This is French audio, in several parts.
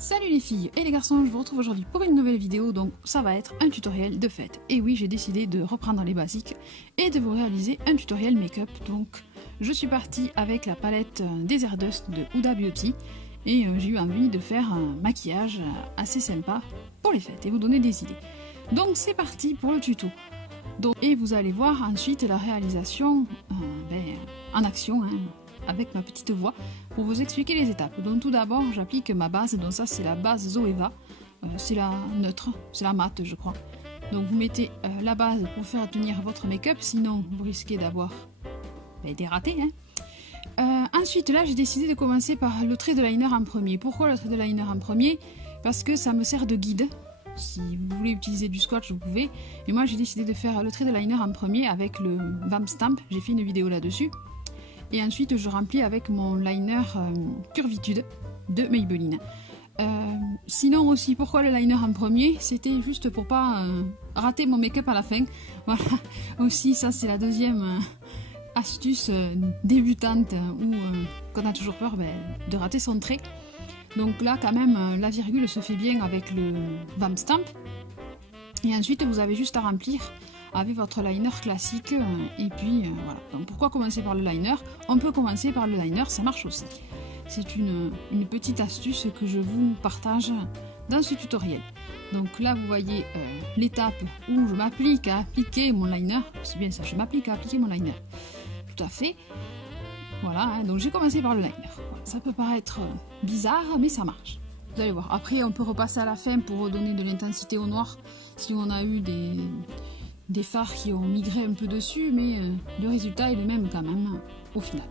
Salut les filles et les garçons, je vous retrouve aujourd'hui pour une nouvelle vidéo, donc ça va être un tutoriel de fête. Et oui, j'ai décidé de reprendre les basiques et de vous réaliser un tutoriel make-up. Donc je suis partie avec la palette Desert Dust de Huda Beauty et j'ai eu envie de faire un maquillage assez sympa pour les fêtes et vous donner des idées. Donc c'est parti pour le tuto. Et vous allez voir ensuite la réalisation en action, avec ma petite voix pour vous expliquer les étapes. Donc tout d'abord j'applique ma base, donc ça c'est la base Zoeva, c'est la neutre, c'est la mate je crois. Donc vous mettez la base pour faire tenir votre make-up, sinon vous risquez d'avoir des ratés. Ensuite là j'ai décidé de commencer par le trait de liner en premier. Pourquoi le trait de liner en premier? Parce que ça me sert de guide. Si vous voulez utiliser du swatch vous pouvez, mais moi j'ai décidé de faire le trait de liner en premier avec le Vamp Stamp, j'ai fait une vidéo là-dessus. Et ensuite je remplis avec mon liner Curvitude de Maybelline. Sinon aussi, pourquoi le liner en premier? C'était juste pour pas rater mon make-up à la fin. Voilà, aussi ça c'est la deuxième astuce débutante où qu'on a toujours peur de rater son trait. Donc là quand même la virgule se fait bien avec le Vamp Stamp. Et ensuite vous avez juste à remplir avec votre liner classique et puis voilà. Donc pourquoi commencer par le liner? On peut commencer par le liner, ça marche aussi. C'est une petite astuce que je vous partage dans ce tutoriel. Donc là vous voyez l'étape où je m'applique à appliquer mon liner. C'est bien ça, je m'applique à appliquer mon liner. Tout à fait. Voilà, donc j'ai commencé par le liner. Voilà, ça peut paraître bizarre mais ça marche. Vous allez voir. Après on peut repasser à la fin pour redonner de l'intensité au noir si on a eu des fards qui ont migré un peu dessus, mais le résultat est le même quand même au final.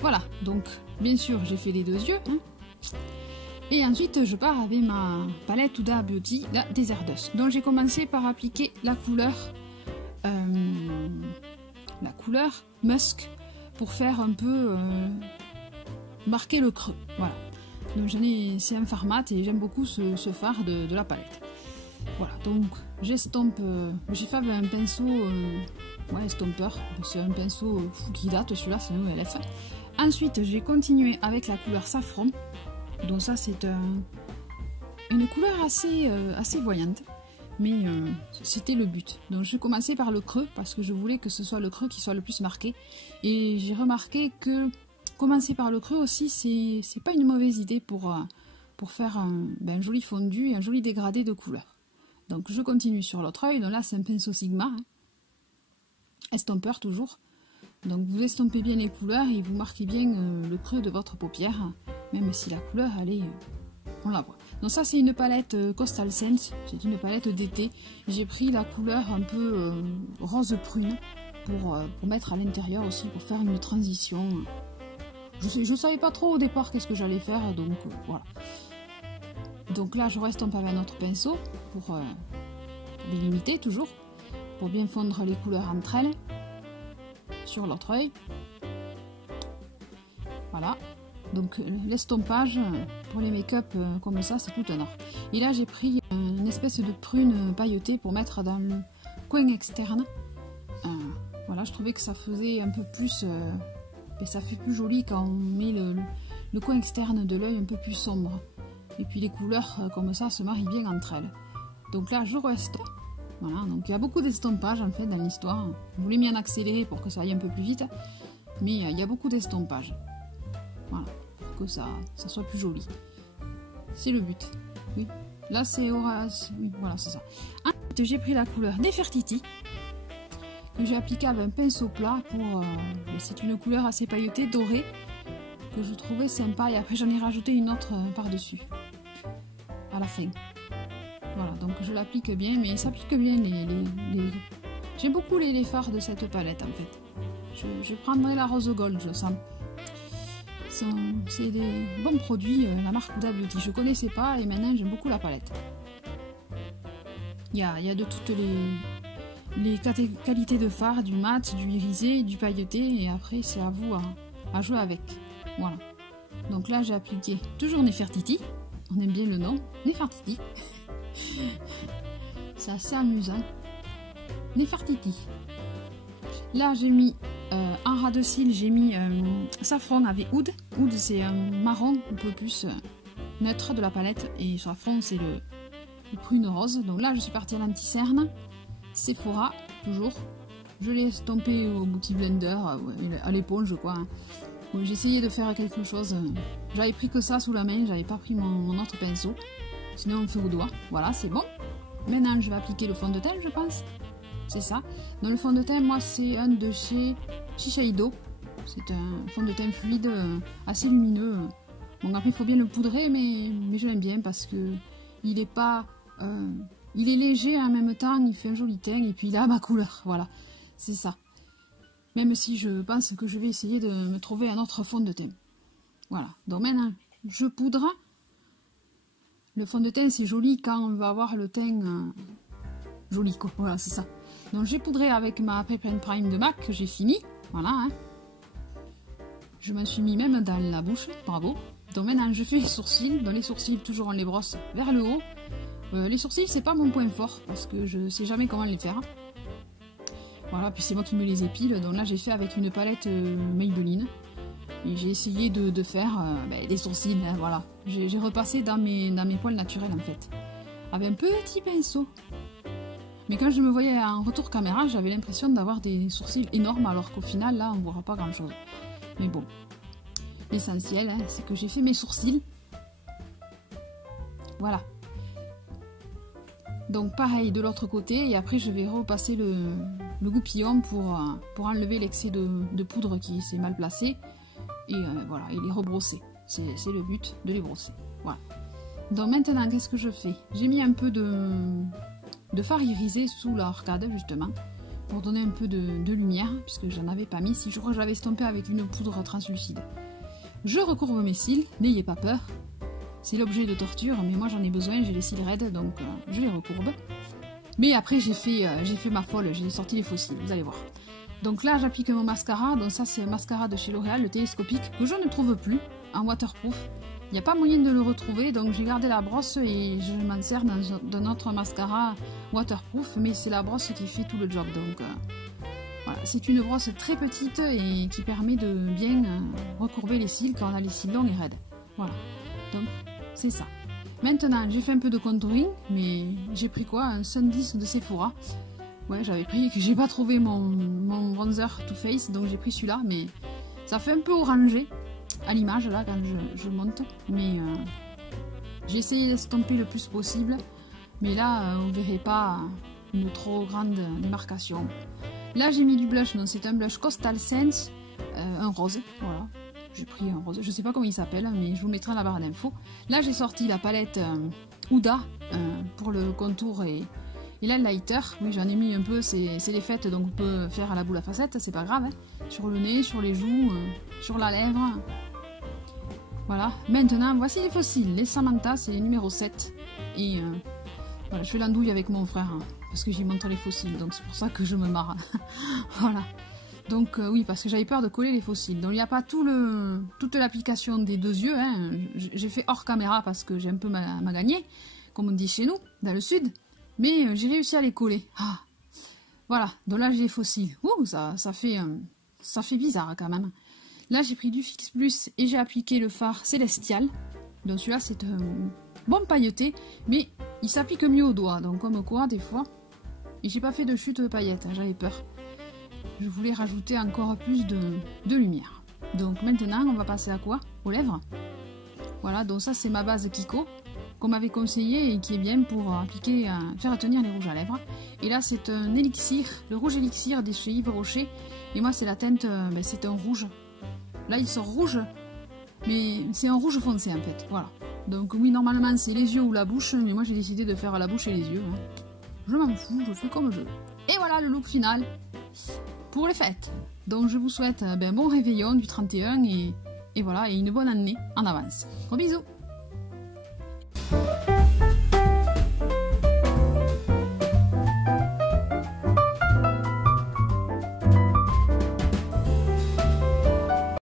Voilà, donc bien sûr j'ai fait les deux yeux. Et ensuite je pars avec ma palette Huda Beauty, la Desert Dust. Donc j'ai commencé par appliquer la couleur Musk pour faire un peu marquer le creux. Voilà. Donc c'est un fard mat et j'aime beaucoup ce fard de la palette. Voilà, donc j'estompe, j'ai fait avec un pinceau, estompeur, c'est un pinceau qui date, celui-là c'est un ELF. Ensuite j'ai continué avec la couleur Saffron, donc ça c'est une couleur assez voyante, mais c'était le but. Donc je commençais par le creux, parce que je voulais que ce soit le creux qui soit le plus marqué, et j'ai remarqué que commencer par le creux aussi c'est pas une mauvaise idée pour faire un joli fondu et un joli dégradé de couleur. Donc je continue sur l'autre œil, donc là c'est un pinceau Sigma, estompeur toujours. Donc vous estompez bien les couleurs et vous marquez bien le creux de votre paupière, même si la couleur on la voit. Donc ça c'est une palette Coastal Scents, c'est une palette d'été. J'ai pris la couleur un peu rose prune pour mettre à l'intérieur aussi, pour faire une transition. Je savais pas trop au départ qu'est-ce que j'allais faire, donc voilà. Donc là je restompe avec un autre pinceau pour délimiter toujours, pour bien fondre les couleurs entre elles sur l'autre œil. Voilà, donc l'estompage pour les make-up comme ça c'est tout un art. Et là j'ai pris une espèce de prune pailletée pour mettre dans le coin externe. Voilà, je trouvais que ça faisait un peu plus et ça fait plus joli quand on met le coin externe de l'œil un peu plus sombre. Et puis les couleurs comme ça se marient bien entre elles. Donc là je reste. Voilà, donc il y a beaucoup d'estompage en fait dans l'histoire. Je voulais bien accélérer pour que ça aille un peu plus vite, mais il y a beaucoup d'estompage. Voilà, pour que ça soit plus joli. C'est le but. Oui. Là c'est Horace. Oui, voilà, c'est ça. Ensuite j'ai pris la couleur Nefertiti que j'ai appliquée avec un pinceau plat pour. C'est une couleur assez pailletée, dorée, que je trouvais sympa, et après j'en ai rajouté une autre par-dessus à la fin. Voilà, donc je l'applique bien, mais il s'applique bien j'aime beaucoup les fards de cette palette en fait. Je prendrai la rose gold, je sens. C'est des bons produits, la marque Huda Beauty. Je connaissais pas et maintenant j'aime beaucoup la palette. Il y a de toutes les qualités de fard, du mat, du irisé, du pailleté, et après c'est à vous à jouer avec. Voilà. Donc là j'ai appliqué toujours Nefertiti. On aime bien le nom, Nefertiti. C'est assez amusant. Nefertiti. Là j'ai mis en ras de cils, j'ai mis Saffron avec Oud. Oud c'est un marron un peu plus neutre de la palette. Et sur la front, c'est le prune rose. Donc là, je suis partie à l'anti-cerne. Sephora, toujours. Je l'ai estompé au Beauty Blender, à l'éponge, quoi. Bon, j'ai essayé de faire quelque chose. J'avais pris que ça sous la main, j'avais pas pris mon autre pinceau. Sinon, on fait au doigt. Voilà, c'est bon. Maintenant, je vais appliquer le fond de teint, je pense. C'est ça. Dans le fond de teint, moi, c'est un de chez Shiseido. C'est un fond de teint fluide, assez lumineux. Bon, après, il faut bien le poudrer, mais je l'aime bien parce que il est pas... il est léger en même temps, il fait un joli teint, et puis il a ma couleur. Voilà, c'est ça. Même si je pense que je vais essayer de me trouver un autre fond de teint. Voilà, donc maintenant, je poudre. Le fond de teint, c'est joli quand on va avoir le teint joli, quoi. Voilà, c'est ça. Donc j'ai poudré avec ma Prep and Prime de MAC, que j'ai fini. Voilà, hein. Je m'en suis mis même dans la bouche, bravo. Donc maintenant, je fais les sourcils. Dans les sourcils, toujours on les brosse vers le haut. Les sourcils, c'est pas mon point fort, parce que je sais jamais comment les faire. Voilà, puis c'est moi qui me les épile. Donc là, j'ai fait avec une palette Maybelline. Et j'ai essayé de faire des sourcils, hein, voilà. J'ai repassé dans mes poils naturels, en fait. Avec un petit pinceau. Mais quand je me voyais en retour caméra, j'avais l'impression d'avoir des sourcils énormes, alors qu'au final, là, on ne verra pas grand-chose. Mais bon, l'essentiel, hein, c'est que j'ai fait mes sourcils. Voilà. Donc pareil de l'autre côté, et après je vais repasser le goupillon pour enlever l'excès de poudre qui s'est mal placé. Et voilà, et les rebrosser. C'est le but de les brosser. Voilà. Donc maintenant, qu'est-ce que je fais? J'ai mis un peu de fard irisé sous l'arcade, justement, pour donner un peu de lumière, puisque j'en avais pas mis. Si je crois que je l'avais estompé avec une poudre translucide. Je recourbe mes cils, n'ayez pas peur. C'est l'objet de torture, mais moi j'en ai besoin, j'ai les cils raides, donc je les recourbe. Mais après j'ai fait ma folle, j'ai sorti les faux cils, vous allez voir. Donc là j'applique mon mascara, donc ça c'est un mascara de chez L'Oréal, le télescopique, que je ne trouve plus en waterproof. Il n'y a pas moyen de le retrouver, donc j'ai gardé la brosse et je m'en sers dans autre mascara waterproof, mais c'est la brosse qui fait tout le job. Donc voilà, c'est une brosse très petite et qui permet de bien recourber les cils quand on a les cils longs et raides. Voilà, donc c'est ça. Maintenant, j'ai fait un peu de contouring, mais j'ai pris quoi? Un Sun10 de Sephora. Ouais, j'avais pris, que j'ai pas trouvé mon bronzer Too Faced, donc j'ai pris celui-là, mais ça fait un peu orangé à l'image là quand je monte. Mais j'ai essayé d'estomper le plus possible, mais là, on verrait pas une trop grande démarcation. Là, j'ai mis du blush, donc c'est un blush Coastal Scents, un rose, voilà. J'ai pris un rose, je sais pas comment il s'appelle, mais je vous mettrai la barre d'infos. Là, j'ai sorti la palette Huda pour le contour et l'highlighter. Oui, j'en ai mis un peu, c'est les fêtes, donc on peut faire à la boule à facettes, c'est pas grave. Hein. Sur le nez, sur les joues, sur la lèvre. Voilà. Maintenant, voici les faux cils. Les Samantha, c'est les numéro 7. Et voilà, je fais l'andouille avec mon frère, hein, parce que j'y montre les faux cils, donc c'est pour ça que je me marre. Voilà. Donc oui, parce que j'avais peur de coller les faux cils. Donc il n'y a pas toute l'application des deux yeux. Hein. J'ai fait hors caméra parce que j'ai un peu magagné, comme on dit chez nous, dans le sud. Mais j'ai réussi à les coller. Ah. Voilà, donc là j'ai les faux cils. Ouh, ça fait bizarre quand même. Là j'ai pris du Fix Plus et j'ai appliqué le fard Célestial. Donc celui-là c'est un bon pailleté, mais il s'applique mieux au doigt. Donc comme quoi, des fois... Et j'ai pas fait de chute de paillettes, hein, j'avais peur. Je voulais rajouter encore plus de lumière. Donc maintenant, on va passer à quoi? Aux lèvres. Voilà, donc ça c'est ma base Kiko, qu'on m'avait conseillé et qui est bien pour appliquer, faire tenir les rouges à lèvres. Et là c'est un élixir, le rouge élixir de chez Yves Rocher. Et moi c'est la teinte, c'est un rouge. Là il sort rouge, mais c'est un rouge foncé en fait. Voilà. Donc oui, normalement c'est les yeux ou la bouche, mais moi j'ai décidé de faire la bouche et les yeux. Hein. Je m'en fous, je fais comme je veux. Et voilà le look final pour les fêtes. Donc je vous souhaite un bon réveillon du 31 et voilà, et une bonne année en avance. Gros bisous.